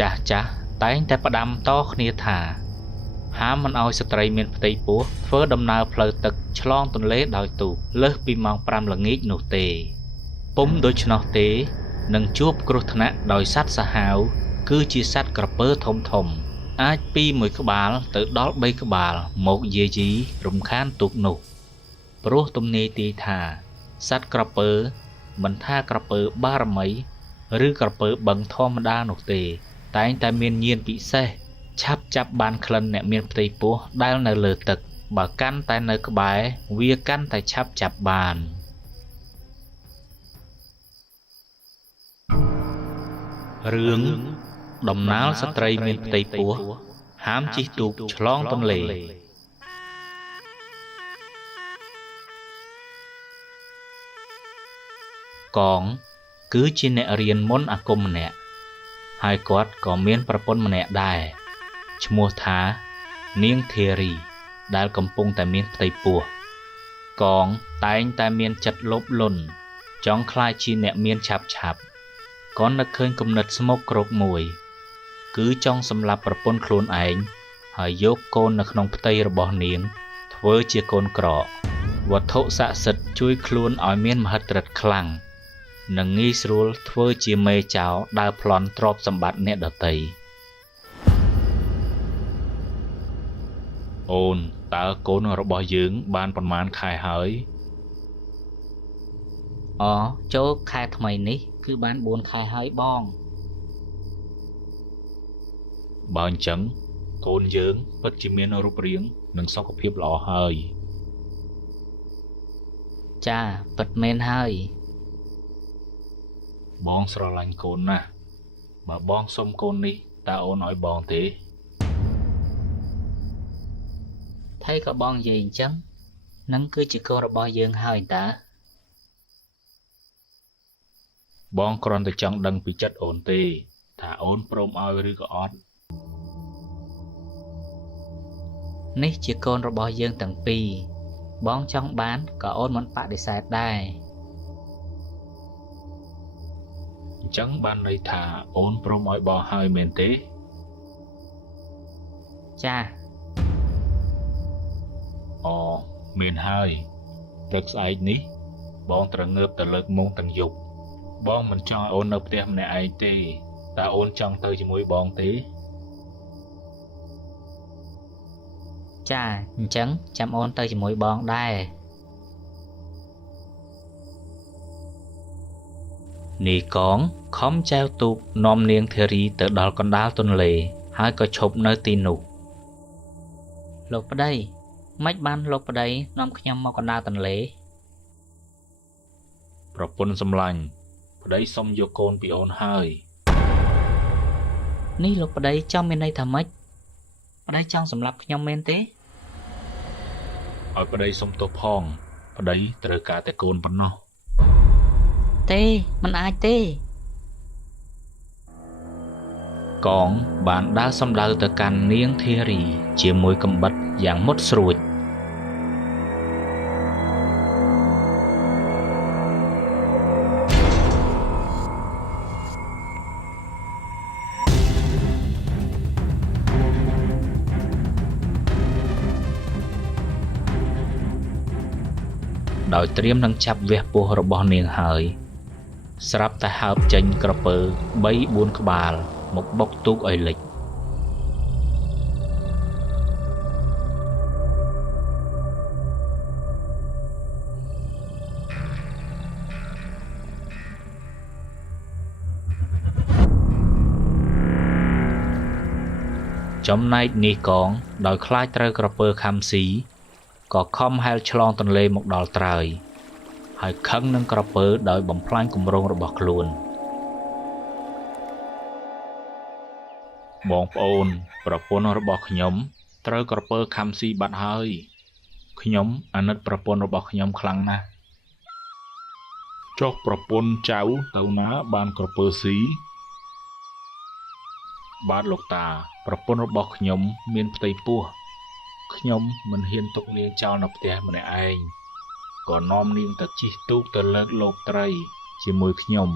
ចាស់តែងតែផ្ដាំតគ្នាថាហាមមិនឲ្យស្ត្រីមានផ្ទៃពោះធ្វើដំណើរផ្លូវទឹកឆ្លងទន្លេដោយទូកលើសពីម៉ោង5ល្ងាចនោះទេពុំដូច្នោះទេនឹងជួបគ្រោះថ្នាក់ដោយសត្វសាហាវគឺជាសត្វក្រពើធំអាចពី1ក្បាលទៅដល់3ក្បាលមកយាយីរំខានទូកនោះព្រោះទំនាយទាយថាសត្វក្រពើមិនថាក្រពើបារមីឬក្រពើបឹងធម្មតានោះទេតែងតែមានញាណពិសេសឆាប់ចាប់បានក្លិនអ្នកមានផ្ទៃពោះដែលនៅលើទឹកបើកាន់តែនៅក្បែរវាកាន់តែឆាប់ចាប់បានរឿងដំណាលស្ត្រីមានផ្ទៃពោះហាមជិះទូកឆ្លងទន្លេកងគឺជាអ្នករៀនមន្តអាគមម្នាក់ហើយគាត់ក៏មានប្រពន្ធម្នាក់ដែរឈ្មោះថានាងធារីដែលកំពុងតែមានផ្ទៃពោះកងតែងតែមានចិត្តលោភលន់ចង់ក្លាយជាអ្នកមានឆាប់ក៏នឹកឃើញគំនិតស្មុគគ្រោកមួយគឺចង់សម្លាប់ប្រពន្ធខ្លួនឯងហើយយកកូននៅក្នុងផ្ទៃរបស់នាងធ្វើជាកូនក្រកវត្ថុស័ក្តិសិទ្ធិជួយខ្លួនឲ្យមានមហិទ្ធិឫទ្ធិខ្លាំងនិងងាយស្រួលធ្វើជាមេចៅដើរប្លន់ទ្រព្យសម្បត្តិអ្នកដទៃអូនតើកូនរបស់យើងបានប៉ុន្មានខែហើយចូលខែថ្មីនេះគឺបាន4ខែហើយបងបើអញ្ចឹងកូនយើងពិតជាមានរូបរាងនិងសុខភាពល្អហើយចាពិតមែនហើយបងស្រឡាញ់កូនណាស់បើបងសុំកូននេះតើអូនឲ្យបងទេថៃក៏បងនិយាយអញ្ចឹងនឹងគឺជាកូនរបស់យើងហើយតើបងគ្រាន់តែចង់ដឹងពីចិត្តអូនទេថាអូនព្រមឲ្យឬក៏អត់នេះជាកូនរបស់យើងទាំងពីរបងចង់បានក៏អូនមិនបដិសេធដែរអញ្ចឹងបានន័យថាអូនព្រមឲ្យបងហើយមែនទេចាមានហើយព្រឹកស្អែកនេះបងត្រូវងើបទៅលើកមុងទាំងយប់បងមិនចង់ឲ្យអូននៅផ្ទះម្នាក់ឯងទេតើអូនចង់ទៅជាមួយបងទេចាអញ្ចឹងចាំអូនទៅជាមួយបងដែរនីកងខំចែវទូកនាំនាងធារីទៅដល់កណ្ដាលទន្លេហើយក៏ឈប់នៅទីនោះលោកប្តីមិនបានលោកប្តីនាំខ្ញុំមកកណ្ដាលទន្លេប្រពន្ធសម្លាញ់ប្តីសុំយកកូនពីអូនហើយនេះលោកប្តីចង់មានន័យថាម៉េចប្តីចង់សម្លាប់ខ្ញុំមែនទេឲ្យប្តីសុំទោសផងប្តីត្រូវការតែកូនប៉ុណ្ណោះទេមិនអាចទេកងបានដើរសំដៅទៅកាន់នាងធារីជាមួយកំបិតយ៉ាងមុតស្រួចដោយត្រៀមនឹងចាប់វះពោះរបស់នាងហើយស្រាប់តែហើបចេញក្រពើ 3-4 ក្បាលមកបុកទូកឲ្យលិចចំណែកនេះកងដោយខ្លាចត្រូវក្រពើខំស៊ីក៏ខំហែលឆ្លងទន្លេមកដល់ត្រើយហើយខឹងនឹងក្រពើដោយបំផ្លាញគម្រោងរបស់ខ្លួនបងប្អូនប្រពន្ធរបស់ខ្ញុំត្រូវក្រពើខំស៊ីបាត់ហើយខ្ញុំអាណិតប្រពន្ធរបស់ខ្ញុំខ្លាំងណាស់ចុះប្រពន្ធចៅទៅណាបានក្រពើស៊ីបាទលោកតាប្រពន្ធរបស់ខ្ញុំមានផ្ទៃពោះខ្ញុំមិនហ៊ានទុកនាងចោលនៅផ្ទះម្នាក់ឯងក៏នាំនាងទៅជិះទូកទៅលើកលបត្រីជាមួយខ្ញុំ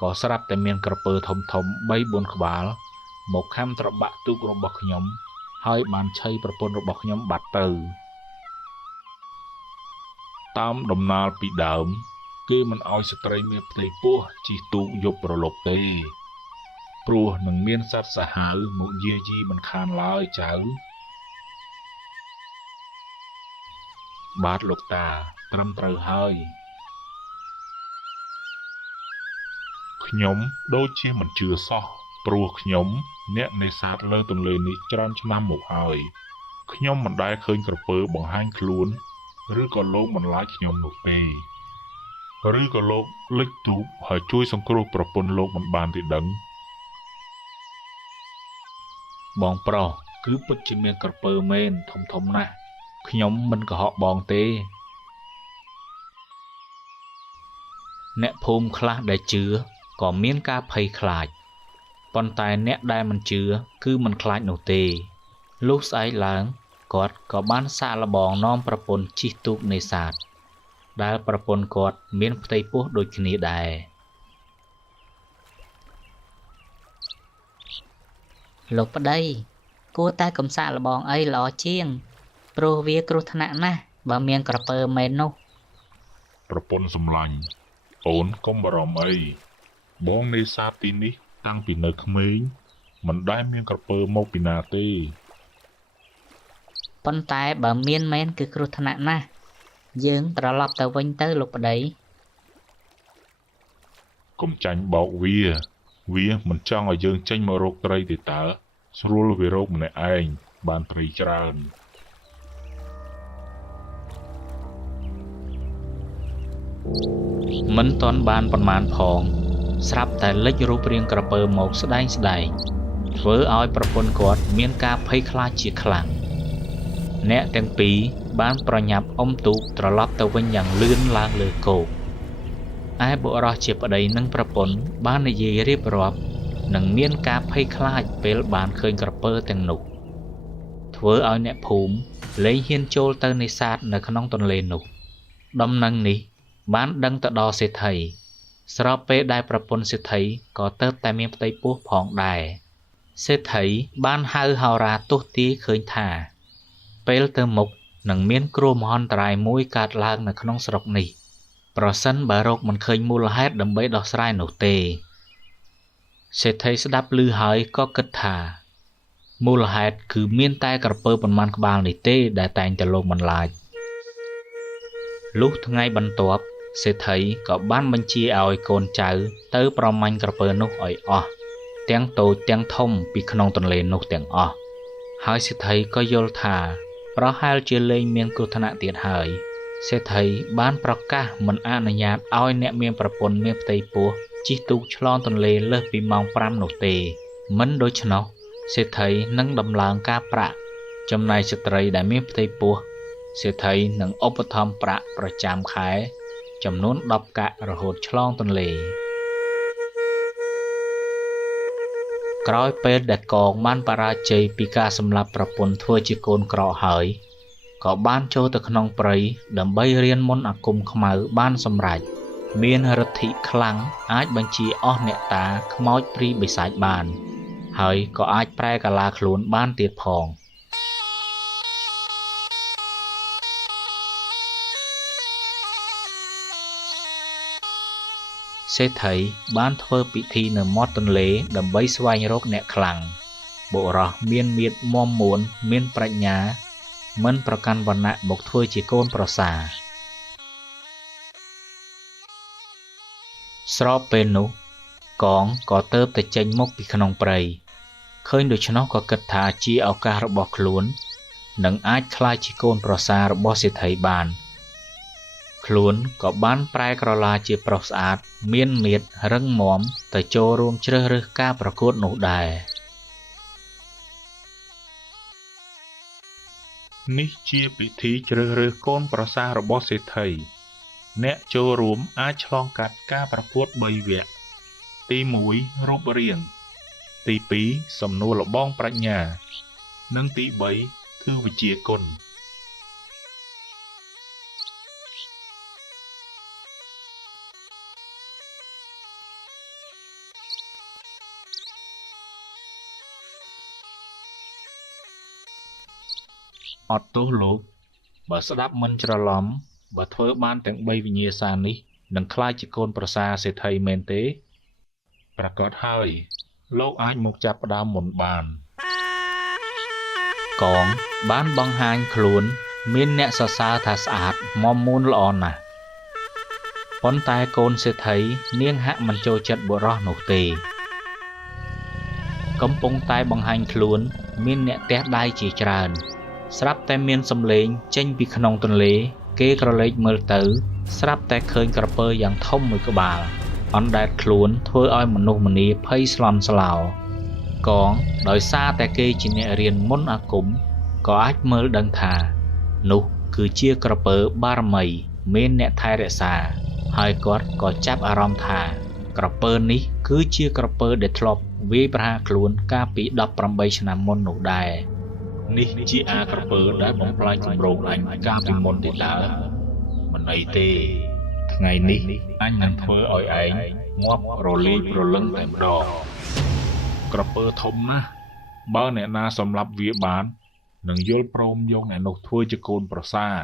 ក៏ស្រាប់តែមានក្រពើធំ 3-4 ក្បាល មកខំត្របាក់ទូករបស់ខ្ញុំហើយបានឆៃប្រពន្ធរបស់ខ្ញុំបាត់ទៅតាមដំណើរពីដើមគេមិនអោយស្ត្រីមានផ្ទៃពោះជិះទូកយប់រលប់ទេព្រោះនឹងមានសត្វសាហាវមកយាយីមិនខានឡើយចៅបាទលោកតាត្រឹមត្រូវហើយខ្ញុំដូចជាមិនជឿសោះព្រោះខ្ញុំអ្នកនេសាទលើទន្លេនេះច្រើនឆ្នាំមកហើយខ្ញុំមិនដែលឃើញក្រពើបង្ហាញខ្លួនឬក៏លោកបន្លាចខ្ញុំនោះទេឬក៏លោកលិចទូកហើយជួយសង្គ្រោះប្រពន្ធលោកមិនបានទេដឹងបងប្រុសគឺពិតជាមានក្រពើមែនធំណាស់ខ្ញុំមិនកុហកបងទេអ្នកភូមិខ្លះដែលជឿក៏មានការភ័យខ្លាចប៉ុន្តែអ្នកដែលមិនជឿគឺមិនខ្លាចនោះទេលុះស្អែកឡើងគាត់ក៏បានសាកល្បងនាំប្រពន្ធជិះទូកនេសាទដែលប្រពន្ធគាត់មានផ្ទៃពោះដូចគ្នាដែរលោកប្តីគួរតែកំសាកល្បងអីល្អជាងព្រោះវាគ្រោះថ្នាក់ណាស់បើមានក្រពើមែននោះប្រពន្ធសម្លាញ់អូនកុំបារម្ភអីបងនេសាទទីនេះតាំងពីនៅក្មេងមិនដែលមានក្រពើមកពីណាទេប៉ុន្តែបើមានមែនគឺគ្រោះថ្នាក់ណាស់យើងត្រឡប់ទៅវិញទៅលោកប្តីកុំចាញ់បោកវាមិនចង់ឲ្យយើងចេញមករកត្រីទេតើស្រួលវារកម្នាក់ឯងបានត្រីច្រើនមិនទាន់បានប៉ុន្មានផងស្រាប់តែលេចរូបរាងក្រពើមកស្ដែងធ្វើឲ្យប្រពន្ធគាត់មានការភ័យខ្លាចជាខ្លាំងអ្នកទាំងពីរបានប្រញាប់អុំទូកត្រឡប់ទៅវិញយ៉ាងលឿនឡើងលើគោកឯបុរសជាប្តីនិងប្រពន្ធបាននិយាយរៀបរាប់និងមានការភ័យខ្លាចពេលបានឃើញក្រពើទាំងនោះធ្វើឲ្យអ្នកភូមិលែងហ៊ានចូលទៅនេសាទនៅក្នុងទន្លេនោះដំណឹងនេះបានដឹងទៅដល់សេដ្ឋីស្របពេលដែលប្រពន្ធសេដ្ឋីក៏ទៅតែមានផ្ទៃពោះផងដែរសេដ្ឋីបានហៅហោរាទស្សន៍ទាយឃើញថាពេលទៅមុខនឹងមានគ្រោះមហន្តរាយមួយកើតឡើងនៅក្នុងស្រុកនេះប្រសិនបើរកមិនឃើញមូលហេតុដើម្បីដោះស្រាយនោះទេសេដ្ឋីស្ដាប់ឮហើយក៏គិតថាមូលហេតុគឺមានតែក្រពើប៉ុន្មានក្បាលនេះទេដែលតែងតែលោកបន្លាចលុះថ្ងៃបន្ទាប់សេដ្ឋីក៏បានបញ្ជាឲ្យកូនចៅទៅប្រមាញ់ក្រពើនោះឲ្យអស់ទាំងតូចទាំងធំពីក្នុងទន្លេនោះទាំងអស់ហើយសេដ្ឋីក៏យល់ថាប្រហែលជាលែងមានគ្រោះថ្នាក់ទៀតហើយសេដ្ឋីបានប្រកាសមិនអនុញ្ញាតឲ្យអ្នកមានប្រពន្ធមានផ្ទៃពោះជិះទូកឆ្លងទន្លេលើសពីម៉ោង 5 នោះទេមិនដូច្នោះសេដ្ឋីនឹងដំឡើងការប្រាក់ចំណែកស្ត្រីដែលមានផ្ទៃពោះសេដ្ឋីនឹងឧបត្ថម្ភប្រាក់ប្រចាំខែចំនួន10កាក់រហូតឆ្លងទន្លេក្រោយពេលដែលកងបានបរាជ័យពីការសម្លាប់ប្រពន្ធធ្វើជាកូនក្រហើយក៏បានចូលទៅក្នុងព្រៃដើម្បីរៀនមន្តអាគមខ្មៅបានសម្រេចមានឫទ្ធិខ្លាំងអាចបញ្ជាអស់អ្នកតាខ្មោចព្រីបិសាចបានហើយក៏អាចប្រែកាឡាខ្លួនបានទៀតផងសេដ្ឋីបានធ្វើពិធីនៅមាត់ទន្លេដើម្បីស្វែងរកអ្នកខ្លាំងបុរសមានមាឌមាំមួនមានប្រាជ្ញាមិនប្រកាន់វណ្ណៈមកធ្វើជាកូនប្រសាស្របពេលនោះកងក៏ទៅតែចេញមកពីក្នុងព្រៃឃើញដូច្នោះក៏គិតថាជាឱកាសរបស់ខ្លួននឹងអាចក្លាយជាកូនប្រសារបស់សេដ្ឋីបានខ្លួនក៏បានប្រែក្រឡាជាប្រុសស្អាតមានមាឌរឹងមាំទៅចូលរួមជ្រើសរើសការប្រកួតនោះដែរនេះជាពិធីជ្រើសរើសកូនប្រសាររបស់សេដ្ឋីអ្នកចូលរួមអាចឆ្លងកាត់ការប្រកួត3វគ្គទី1រូបរាងទី2សំណួរល្បងប្រាជ្ញានិងទី3គឺវិជ្ជាគុណ អត់ទោសលោកបើស្ដាប់មិនច្រឡំបើធ្វើបានទាំង3វិញ្ញាសានេះនឹងក្លាយជាកូនប្រសារសេដ្ឋីមែនទេប្រកាសហើយលោកអាចមកចាប់ផ្ដើមមុនបានកងបានបង្ហាញខ្លួនមានអ្នកសរសើរថាស្អាតមាំមួនល្អណាស់ប៉ុន្តែកូនសេដ្ឋីនាងហាក់មិនចូលចិត្តបុរសនោះទេកំពុងតែបង្ហាញខ្លួនមានអ្នកទះដៃជាច្រើនស្រាប់តែមានសំឡេងចេញពីក្នុងទន្លេគេក្រឡេកមើលទៅស្រាប់តែឃើញក្រពើយ៉ាងធំមួយក្បាលអណ្ដែតខ្លួនធ្វើឲ្យមនុស្សម្នាភ័យស្លន់ស្លោកងដោយសារតែគេជាអ្នករៀនមន្តអាគមក៏អាចមើលដឹងថានោះគឺជាក្រពើបារមីមានអ្នកថែរក្សាហើយគាត់ក៏ចាប់អារម្មណ៍ថាក្រពើនេះគឺជាក្រពើដែលធ្លាប់វាយប្រហារខ្លួនកាលពី18ឆ្នាំមុននោះដែរនេះជាអាក្រពើដែលបំផ្លាញគម្រោងអញកាលពីមុនទេតើមិនអីទេថ្ងៃនេះអញនឹងធ្វើឲ្យឯងងាប់រលាយប្រលឹងតែម្ដងក្រពើធំណាស់បើអ្នកណាសម្លាប់វាបាននឹងយល់ព្រមយកអ្នកនោះធ្វើជាកូនប្រសារ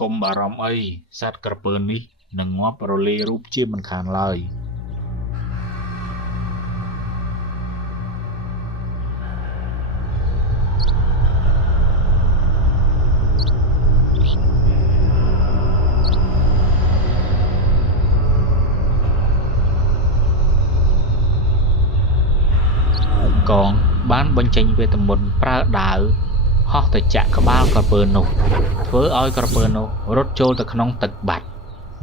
កុំបារម្ភអីសត្វក្រពើនេះនឹងងាប់រលាយរូបជាមិនខានឡើយកងបានបញ្ចេញវេទមន្តប្រើដាវហោះទៅចាក់ក្បាលក្រពើនោះធ្វើឲ្យក្រពើនោះរត់ចូលទៅក្នុងទឹកបាត់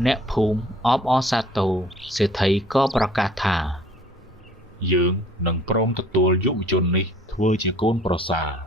អ្នកភូមិអបអរសាទរសេដ្ឋីក៏ប្រកាសថាយើងនឹងព្រមទទួលយុវជននេះធ្វើជាកូនប្រសារ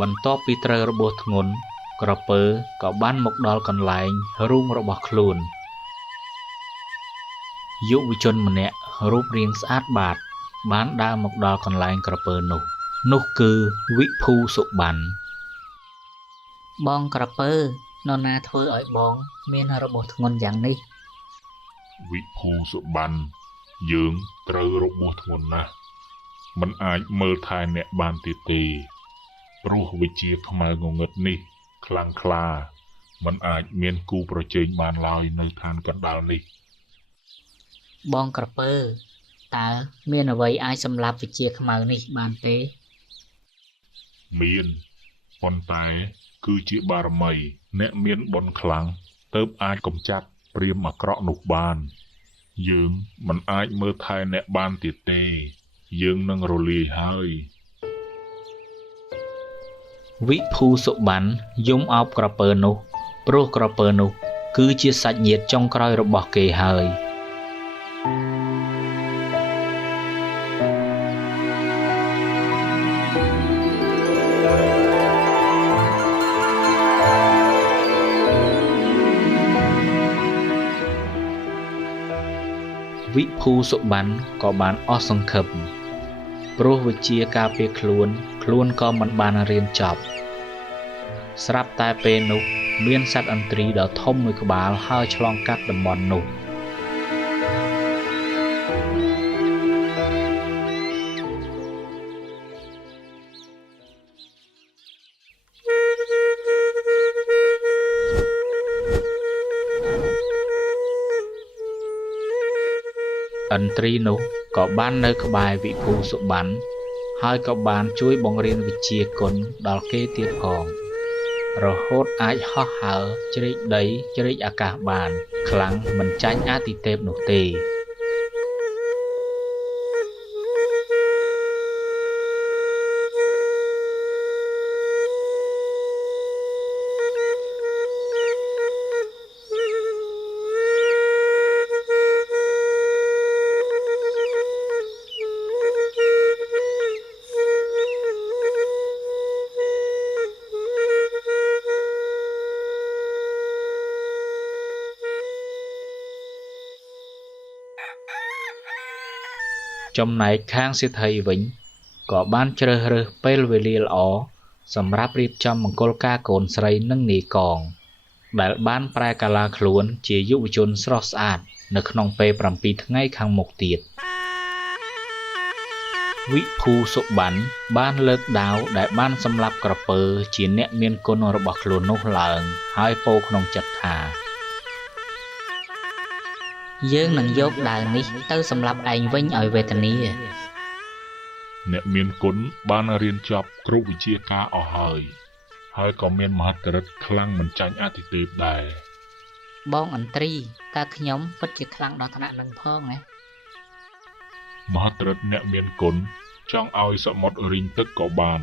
បន្ទាប់ពីត្រូវរបួសធ្ងន់ក្រពើក៏បានមកដល់កន្លែងរូងរបស់ខ្លួនយុវជនម្នាក់រូបរាងស្អាតបាតបានដើរមកដល់កន្លែងក្រពើនោះគឺវិភូសុប័ណ្ណបងក្រពើនរណាធ្វើឲ្យបងមានរបួសធ្ងន់យ៉ាងនេះវិភូសុប័ណ្ណយើងត្រូវរបួសធ្ងន់ណាស់មិនអាចមើលថែអ្នកបានទៀតទេព្រោះវិជាខ្មៅងងឹតនេះខ្លាំងក្លាមិនអាចមានគូប្រជែងបានឡើយនៅឋានកណ្ដាលនេះបងក្រពើតើមានអ្វីអាចសម្លាប់វិជាខ្មៅនេះបានទេមានប៉ុន្តែគឺជាបារមីអ្នកមានបុណ្យខ្លាំងទើបអាចកម្ចាត់ព្រាហ្មណ៍អាក្រក់នោះបានយើងមិនអាចមើលថែអ្នកបានទៀតទេយើងនឹងរលាយហើយវិភូសុប័ណ្ណយំអោបក្រពើនោះព្រោះក្រពើនោះគឺជាសាច់ញាតិចុងក្រោយរបស់គេហើយវិភូសុប័ណ្ណក៏បានអស់សង្ឃឹមព្រោះវិជាការពារខ្លួនក៏មិនបានរៀនចប់ស្រាប់តែពេលនោះមានសត្វឥន្ទ្រីដ៏ធំមួយក្បាលហើរឆ្លងកាត់តំបន់នោះឥន្ទ្រីនោះក៏បាននៅក្បែរវិភូសុប័ណ្ណហើយក៏បានជួយបង្រៀនវិជ្ជាគុណដល់គេទៀតផងរហូតអាចហោះហើរជ្រែកដីជ្រែកអាកាសបានខ្លាំងមិនចាញ់អាទិទេពនោះទេ ចំណែកខាងសិទ្ធិវិញក៏បានជ្រើសរើសពេលវេលាល្អសម្រាប់រៀបចំមង្គលការកូនស្រីនិងនាយកងដែលបានប្រែកាឡាខ្លួនជាយុវជនស្រស់ស្អាតនៅក្នុងពេល7ថ្ងៃខាងមុខទៀតវិភូសុប័ណ្ណបានលើកដាវដែលបានសម្លាប់ក្រពើជាអ្នកមានគុណរបស់ខ្លួននោះឡើងហើយពោលក្នុងចិត្តថាយើងនឹងយកដាវនេះទៅសម្លាប់ឯងវិញឲ្យវេទនា អ្នកមានគុណបានរៀនចប់គ្រប់វិជ្ជាការអស់ហើយក៏មានមហិទ្ធិឫទ្ធិខ្លាំងមិនចាញ់អតិទេពដែរ បងអន្ត្រីតើខ្ញុំពិតជាខ្លាំងដល់ថ្នាក់នឹងផងណា មហិទ្ធិឫទ្ធិអ្នកមានគុណចង់ឲ្យសមុទ្ររីងទឹកក៏បាន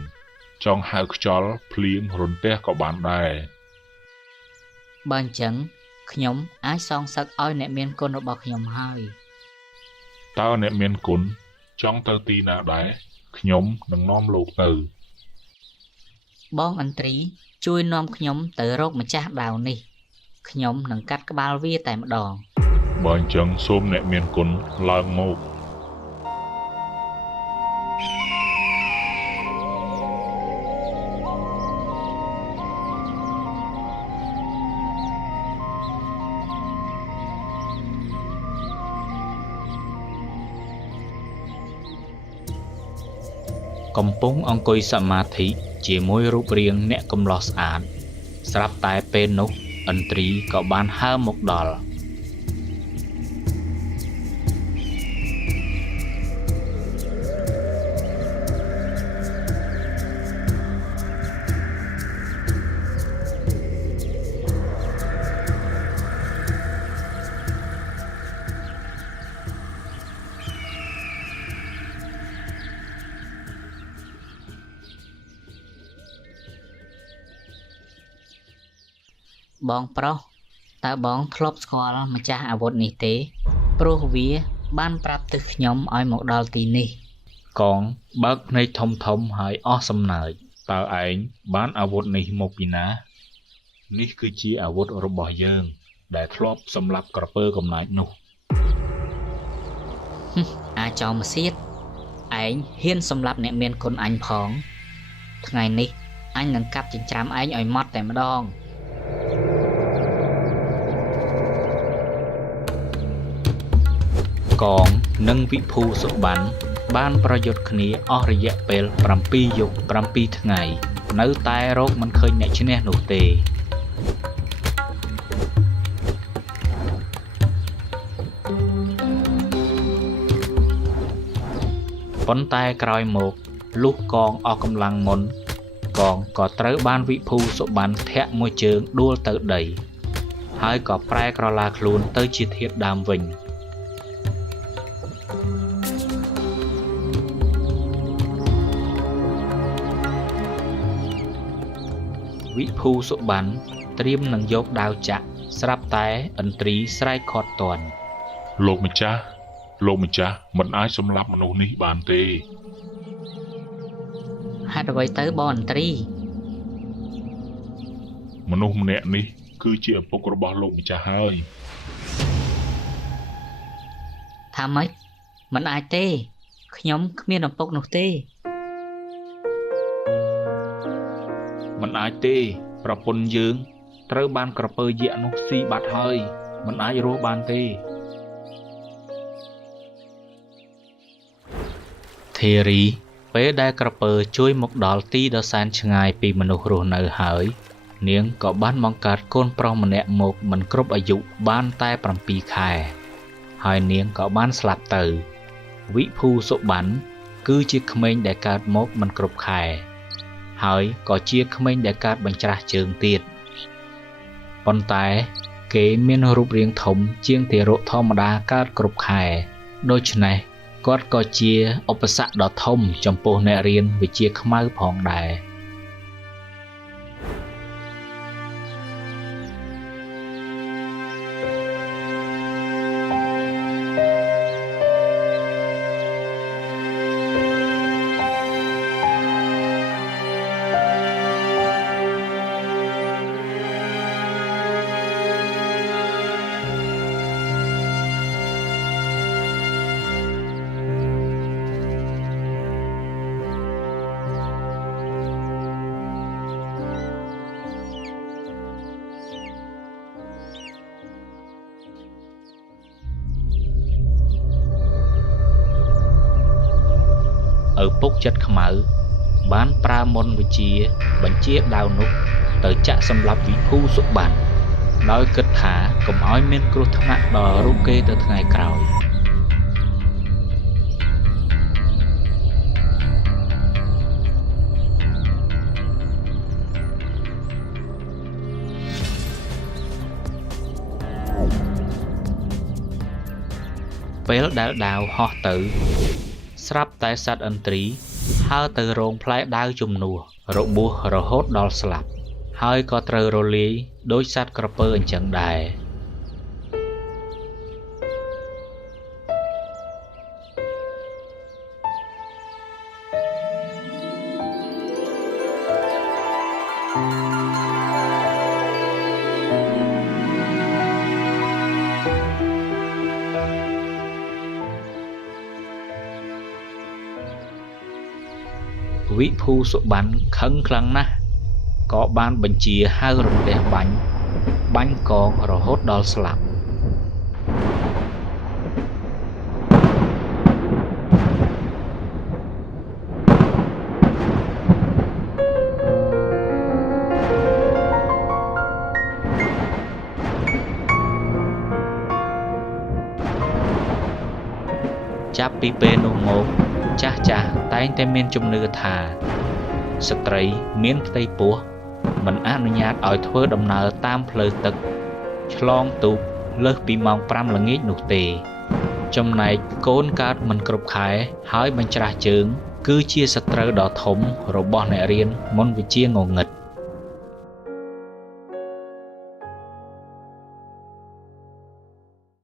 ចង់ហៅខ្យល់ភ្លៀងរន្ទះក៏បានដែរ បើអញ្ចឹងខ្ញុំអាចសងសឹកឲ្យអ្នកមានគុណរបស់ខ្ញុំហើយ តើអ្នកមានគុណចង់ទៅទីណាដែរខ្ញុំនឹងនាំលោកទៅ បងអន្ត្រីជួយនាំខ្ញុំទៅរកម្ចាស់ដាវនេះខ្ញុំនឹងកាត់ក្បាលវាតែម្ដង បើអញ្ចឹងសូមអ្នកមានគុណឡើងមក កំពុងអង្គុយសមាធិជាមួយរូបរាងអ្នកកំឡោះស្អាតស្រាប់តែពេលនោះឥន្ទ្រីក៏បានហើរមកដល់បងប្រុសតើបងធ្លាប់ស្គាល់ម្ចាស់អាវុធនេះទេព្រោះវាបានប្រាប់ទៅខ្ញុំឲ្យមកដល់ទីនេះ កងបើកភ្នែកធំធំហើយអស់សំណើចតើឯងបានអាវុធនេះមកពីណានេះគឺជាអាវុធរបស់យើងដែលធ្លាប់សម្លាប់ក្រពើកំណាចនោះ អាចោមសៀតឯងហ៊ានសម្លាប់អ្នកមានគុណអញផងថ្ងៃនេះអញនឹងកាប់ចិញ្ច្រាំឯងឲ្យម៉ត់តែម្ដង កងនិងវិភូសុប័ណ្ណបានប្រយុទ្ធគ្នាអស់រយៈពេល7យប់7ថ្ងៃនៅតែរកមិនឃើញអ្នកឈ្នះនោះទេប៉ុន្តែក្រោយមកលុះកងអស់កម្លាំងមុនកងក៏ត្រូវបានវិភូសុប័ណ្ណធាក់មួយជើងដួលទៅដីហើយក៏ប្រែក្រឡាខ្លួនទៅជាធាតុដើមវិញ វិភូសុប័ណ្ណត្រៀមនឹងយកដាវចាក់ស្រាប់តែឥន្ទ្រីស្រែកខាត់ទាន់ លោកម្ចាស់មិនអាចសម្លាប់មនុស្សនេះបានទេ ហេតុអ្វីទៅបងអន្ត្រី មនុស្សម្នាក់នេះគឺជាឪពុករបស់លោកម្ចាស់ហើយ ថាម៉េចមិនអាចទេខ្ញុំគ្មានឪពុកនោះទេ មិនអាចទេប្រពន្ធយើងត្រូវបានក្រពើយក្សនោះស៊ីបាត់ហើយមិនអាចរស់បានទេធីរីពេលដែលក្រពើជួយមកដល់ទីដ៏សែនឆ្ងាយពីមនុស្សរស់នៅហើយនាងក៏បានបង្កើតកូនប្រុសម្នាក់មកមិនគ្រប់អាយុបានតែ7ខែហើយនាងក៏បានស្លាប់ទៅវិភូសុប័ណ្ណគឺជាក្មេងដែលកើតមកមិនគ្រប់ខែ ហើយក៏ជាក្មេងដែលកើតបញ្ច្រាស់ជើងទៀតប៉ុន្តែគេមានរូបរាងធំជាងទារកធម្មតាកើតគ្រប់ខែដូច្នេះគាត់ក៏ជាឧបសគ្គដ៏ធំចំពោះអ្នករៀនវិជ្ជាខ្មៅផងដែរ ក ឪពុកចិត្តខ្មៅបានប្រើមន្តវិជ្ជាបញ្ជាដាវនោះទៅចាក់សម្លាប់វិភូសុប័ណ្ណដោយគិតថាកុំឲ្យមានគ្រោះថ្នាក់ដល់រូបគេទៅថ្ងៃក្រោយពេលដែលដាវហោះទៅស្រាប់តែសត្វឥន្ទ្រីហើរទៅរងផ្លែដាវជំនួសរបួសរហូតដល់ស្លាប់ហើយក៏ត្រូវរលាយដោយសត្វក្រពើអញ្ចឹងដែរវិភូសុប័ណ្ណខឹងខ្លាំងណាស់ក៏បានបញ្ជាហៅរទេះបាញ់កងរហូតដល់ស្លាប់ចាប់ពីពេលនោះមកចាស់តែងតែមានជំនឿថាស្ត្រីមានផ្ទៃពោះមិនអនុញ្ញាតឲ្យធ្វើដំណើរតាមផ្លូវទឹកឆ្លងទូកលើសពីម៉ោង 5 ល្ងាចនោះទេចំណែកកូនកើតមិនគ្រប់ខែហើយបញ្ច្រាស់ជើងគឺជាសត្រូវដ៏ធំរបស់អ្នករៀនមន្តវិជ្ជាងងឹត